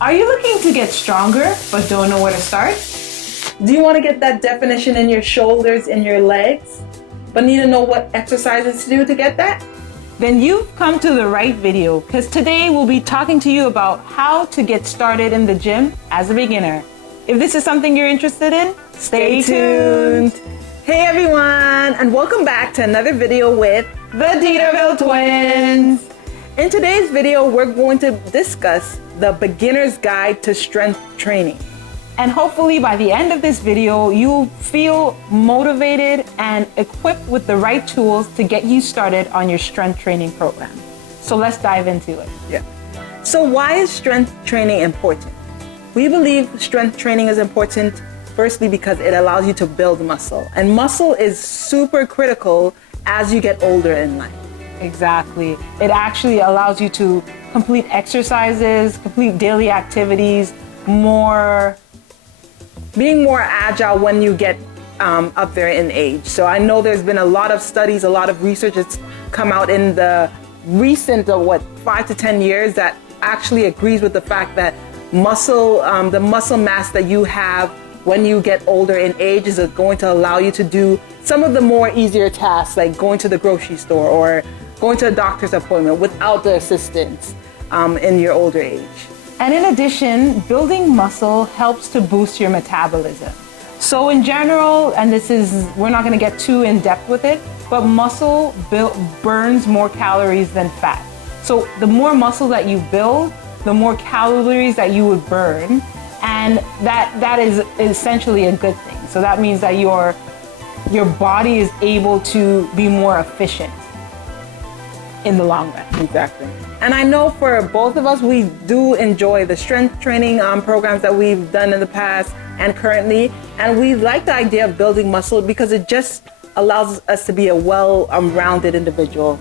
Are you looking to get stronger but don't know where to start? Do you want to get that definition in your shoulders, in your legs, but need to know what exercises to do to get that? Then you've come to the right video, because today we'll be talking to you about how to get started in the gym as a beginner. If this is something you're interested in, stay tuned. Hey everyone, and welcome back to another video with The Dieterville Twins. In today's video, we're going to discuss the beginner's guide to strength training. And hopefully by the end of this video, you'll feel motivated and equipped with the right tools to get you started on your strength training program. So let's dive into it. Yeah. So why is strength training important? We believe strength training is important, firstly, because it allows you to build muscle. And muscle is super critical as you get older in life. Exactly. It actually allows you to complete exercises, complete daily activities, being more agile when you get up there in age. So I know there's been a lot of studies, a lot of research that's come out in the recent, 5 to 10 years that actually agrees with the fact that the muscle mass that you have when you get older in age is going to allow you to do some of the more easier tasks, like going to the grocery store or going to a doctor's appointment without the assistance in your older age. And in addition, building muscle helps to boost your metabolism. So in general, and we're not going to get too in depth with it, but muscle burns more calories than fat. So the more muscle that you build, the more calories that you would burn. And that is essentially a good thing. So that means that your body is able to be more efficient in the long run. Exactly. And I know for both of us, we do enjoy the strength training programs that we've done in the past and currently. And we like the idea of building muscle because it just allows us to be a well-rounded individual.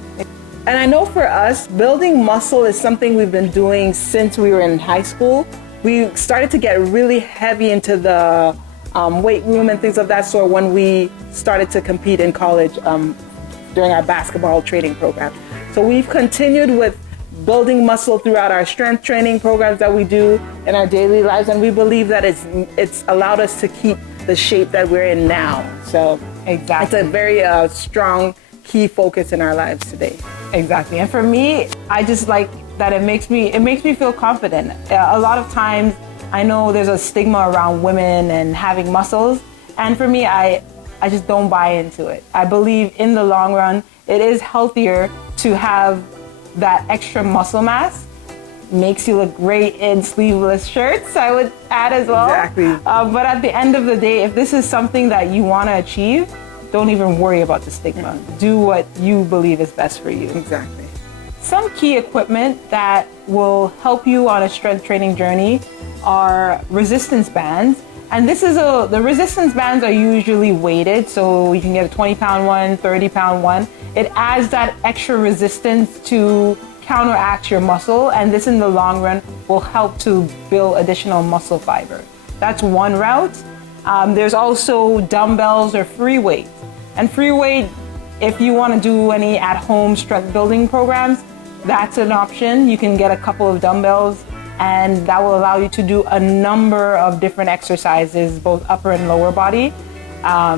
And I know for us, building muscle is something we've been doing since we were in high school. We started to get really heavy into the weight room and things of that sort when we started to compete in college during our basketball training program. So we've continued with building muscle throughout our strength training programs that we do in our daily lives, and we believe that it's allowed us to keep the shape that we're in now. So exactly, it's a very strong key focus in our lives today. Exactly. And for me, I just like that it makes me feel confident. A lot of times I know there's a stigma around women and having muscles, and for me, I just don't buy into it. I believe in the long run it is healthier to have that extra muscle mass. Makes you look great in sleeveless shirts, I would add as well. Exactly. But at the end of the day, if this is something that you want to achieve, don't even worry about the stigma. Mm-hmm. Do what you believe is best for you. Exactly. Some key equipment that will help you on a strength training journey are resistance bands. And the resistance bands are usually weighted, so you can get a 20-pound one, 30-pound one. It adds that extra resistance to counteract your muscle, and this in the long run will help to build additional muscle fiber. That's one route. There's also dumbbells or free weight. And free weight, if you want to do any at-home strength building programs, that's an option. You can get a couple of dumbbells, and that will allow you to do a number of different exercises, both upper and lower body.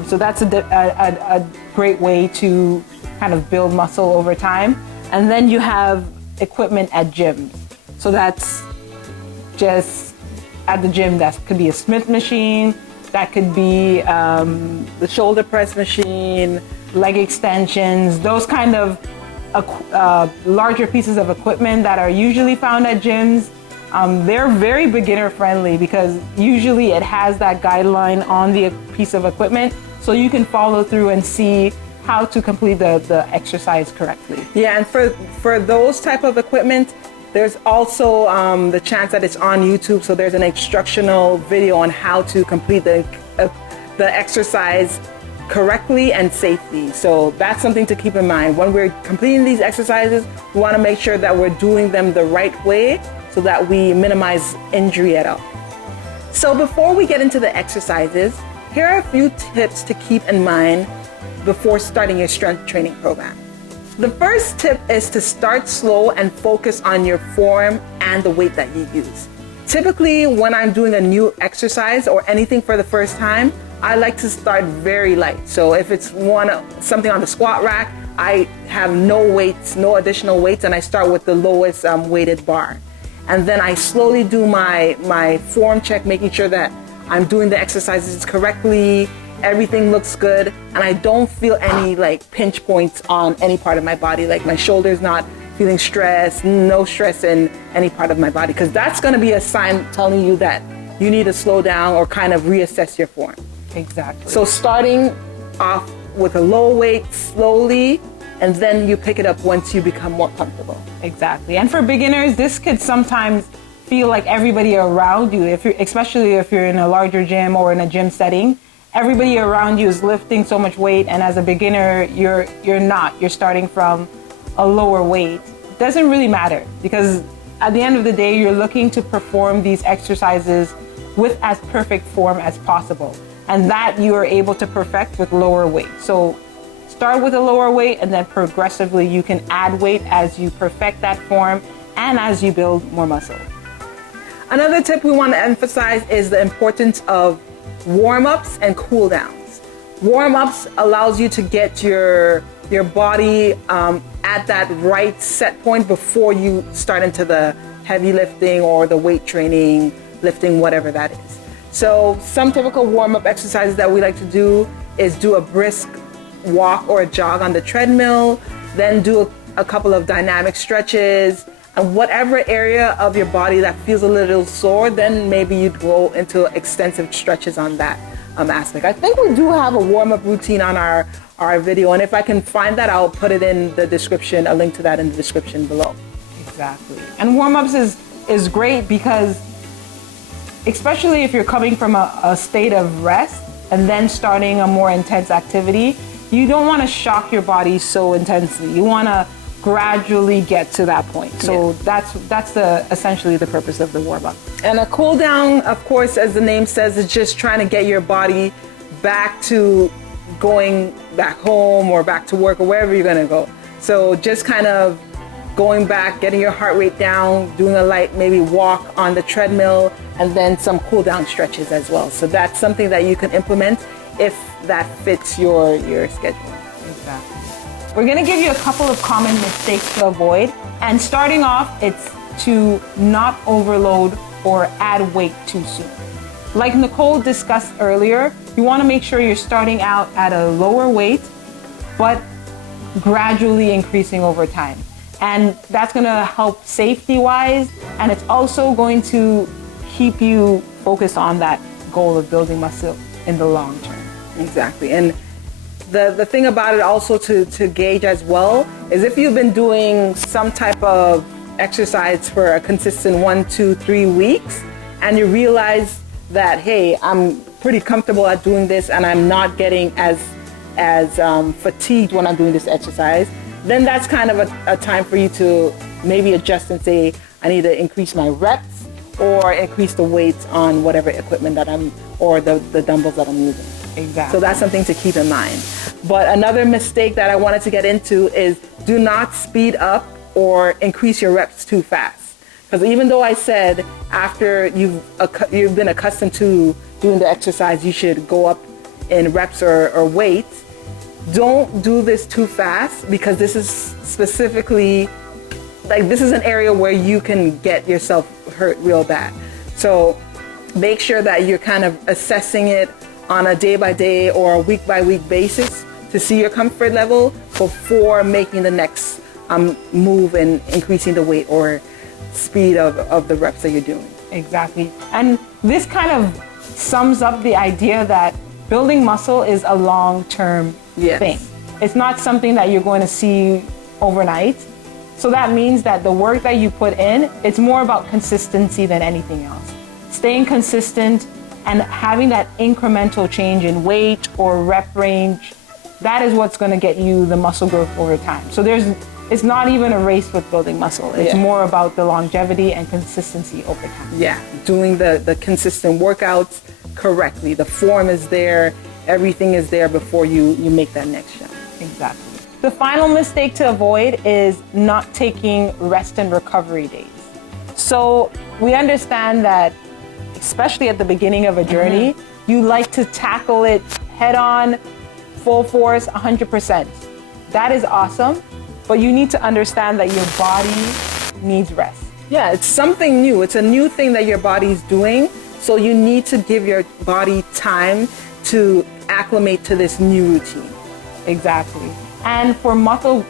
So that's a great way to kind of build muscle over time. And then you have equipment at gyms. So that's just at the gym. That could be a Smith machine, that could be the shoulder press machine, leg extensions, those kind of larger pieces of equipment that are usually found at gyms. They're very beginner friendly because usually it has that guideline on the piece of equipment, so you can follow through and see how to complete the exercise correctly. Yeah, and for those type of equipment, there's also the chance that it's on YouTube, so there's an instructional video on how to complete the exercise correctly and safely. So that's something to keep in mind. When we're completing these exercises, we want to make sure that we're doing them the right way so that we minimize injury at all. So before we get into the exercises, here are a few tips to keep in mind before starting your strength training program. The first tip is to start slow and focus on your form and the weight that you use. typically when I'm doing a new exercise or anything for the first time, I like to start very light. So if it's something on the squat rack, I have no weights, no additional weights, and I start with the lowest weighted bar. And then I slowly do my form check, making sure that I'm doing the exercises correctly, everything looks good, and I don't feel any like pinch points on any part of my body, like my shoulders not feeling stress, no stress in any part of my body, because that's going to be a sign telling you that you need to slow down or kind of reassess your form. Exactly. So starting off with a low weight slowly, and then you pick it up once you become more comfortable. Exactly. And for beginners, this could sometimes feel like everybody around you, especially if you're in a larger gym or in a gym setting, everybody around you is lifting so much weight, and as a beginner, you're not. You're starting from a lower weight. It doesn't really matter, because at the end of the day, you're looking to perform these exercises with as perfect form as possible, and that you are able to perfect with lower weight. So start with a lower weight, and then progressively you can add weight as you perfect that form and as you build more muscle. Another tip we want to emphasize is the importance of warm-ups and cool-downs. Warm-ups allows you to get your body at that right set point before you start into the heavy lifting or the weight training, lifting, whatever that is. So some typical warm-up exercises that we like to do is do a brisk walk or a jog on the treadmill, then do a couple of dynamic stretches, and whatever area of your body that feels a little sore, then maybe you'd go into extensive stretches on that aspect. I think we do have a warm-up routine on our video, and if I can find that, I'll put it in the description, a link to that in the description below. Exactly. And warm-ups is great because, especially if you're coming from a state of rest and then starting a more intense activity, you don't want to shock your body so intensely. You want to gradually get to that point. So that's essentially the purpose of the warm-up. And a cool down, of course, as the name says, is just trying to get your body back to going back home or back to work or wherever you're going to go. So just kind of going back, getting your heart rate down, doing a light maybe walk on the treadmill, and then some cool down stretches as well. So that's something that you can implement if that fits your schedule. Exactly. We're going to give you a couple of common mistakes to avoid. And starting off, it's to not overload or add weight too soon. Like Nicole discussed earlier, you want to make sure you're starting out at a lower weight, but gradually increasing over time. And that's going to help safety-wise, and it's also going to keep you focused on that goal of building muscle in the long term. Exactly. And the thing about it also to gauge as well is if you've been doing some type of exercise for a consistent 1, 2, 3 weeks, and you realize that, hey, I'm pretty comfortable at doing this and I'm not getting as fatigued when I'm doing this exercise, then that's kind of a time for you to maybe adjust and say, I need to increase my reps or increase the weights on whatever equipment that or the dumbbells that I'm using. Exactly. So that's something to keep in mind. But another mistake that I wanted to get into is do not speed up or increase your reps too fast. Because even though I said after you've been accustomed to doing the exercise, you should go up in reps or weights, don't do this too fast, because this is specifically, this is an area where you can get yourself hurt real bad. So make sure that you're kind of assessing it on a day-by-day or a week-by-week basis to see your comfort level before making the next move and increasing the weight or speed of the reps that you're doing. Exactly. And this kind of sums up the idea that building muscle is a long-term thing. It's not something that you're going to see overnight. So that means that the work that you put in, it's more about consistency than anything else. Staying consistent and having that incremental change in weight or rep range, that is what's going to get you the muscle growth over time. So it's not even a race with building muscle. It's more about the longevity and consistency over time. Yeah, doing the consistent workouts correctly. The form is there, everything is there before you make that next jump. Exactly. The final mistake to avoid is not taking rest and recovery days. So we understand that, especially at the beginning of a journey, you like to tackle it head on, full force, 100%. That is awesome, but you need to understand that your body needs rest. Yeah, it's something new. It's a new thing that your body's doing. So you need to give your body time to acclimate to this new routine. Exactly. And for muscle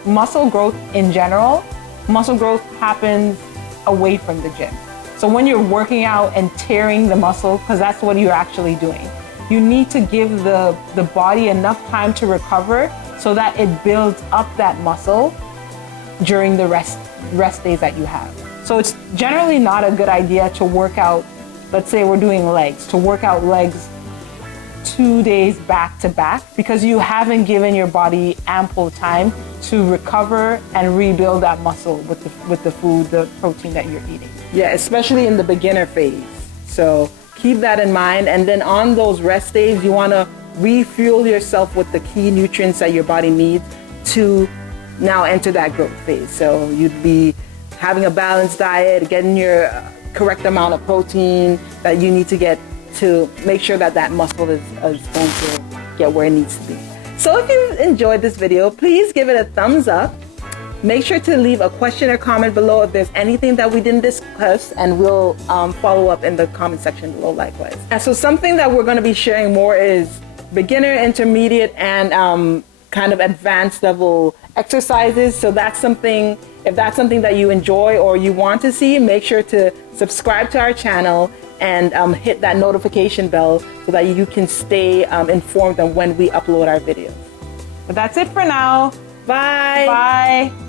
growth in general, muscle growth happens away from the gym. So when you're working out and tearing the muscle, because that's what you're actually doing, you need to give the body enough time to recover so that it builds up that muscle during the rest days that you have. So it's generally not a good idea to work out, let's say we're doing legs, to work out legs 2 days back to back, because you haven't given your body ample time to recover and rebuild that muscle with the food, the protein that you're eating. Yeah, especially in the beginner phase. So keep that in mind. And then on those rest days, you want to refuel yourself with the key nutrients that your body needs to now enter that growth phase. So you'd be having a balanced diet, getting your correct amount of protein that you need to get to make sure that that muscle is going to get where it needs to be. So if you enjoyed this video, please give it a thumbs up. Make sure to leave a question or comment below if there's anything that we didn't discuss, and we'll follow up in the comment section below likewise. And so something that we're going to be sharing more is beginner, intermediate, and kind of advanced level exercises. So that's something, if that's something that you enjoy or you want to see, make sure to subscribe to our channel and hit that notification bell so that you can stay informed on when we upload our videos. But that's it for now. Bye. Bye.